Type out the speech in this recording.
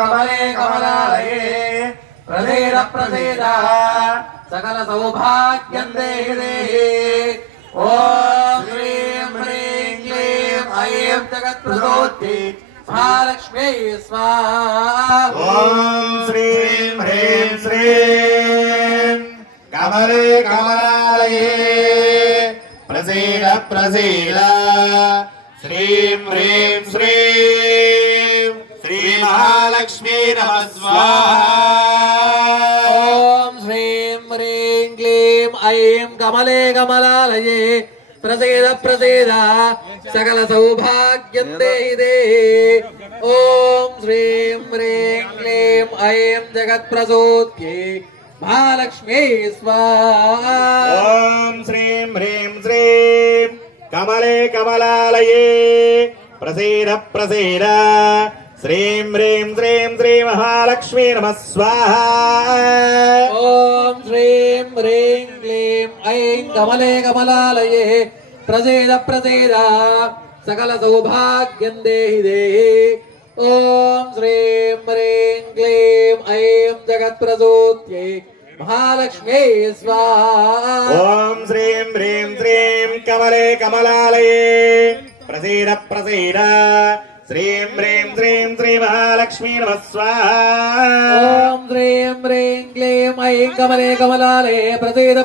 कमले कमलालये प्रसेद प्रसेद सकल सौभाग्यं देहि देहि। ओम श्रीं ह्रीं क्लीं ऐं जगत्प्रसूति महालक्ष्मी स्वाहा। ओम श्रीं ह्रीं श्रीं कमले कमलालये प्रसीद प्रसीद श्रीं ह्रीं श्रीं श्री महालक्ष्मी नमः स्वाहा। ओम श्रीं ह्रीं क्लीं ऐं कमले कमलालये प्रसीद प्रसीद सकल सौभाग्यं देहि देहि। ओम श्रीं ह्रीं क्लीं ऐं जगत्प्रसूत्यै महालक्ष्मी स्वाहा। ओम श्रीं ह्रीं श्रीं कमले कमलालये प्रसीद प्रसीद श्रीं ह्रीं श्रीं श्री महालक्ष्मी नमः स्वाहा। ओम श्रीं ह्रीं क्लीं ऐं कमले कमलालये प्रसीद प्रसीद सकल सौभाग्यं देहि देहि। ओम श्रीं ह्रीं क्लीं ऐं जगत्प्रसूत्यै महालक्ष्मी स्वाहा। ओम श्रीं ह्रीं श्रीं कमले कमलालये प्रसीद प्रसीद श्रीं ह्रीं श्रीं श्री महालक्ष्मी नमः स्वाहा। ओम श्रीं ह्रीं क्लीं ऐं कमले कमलालये प्रसीद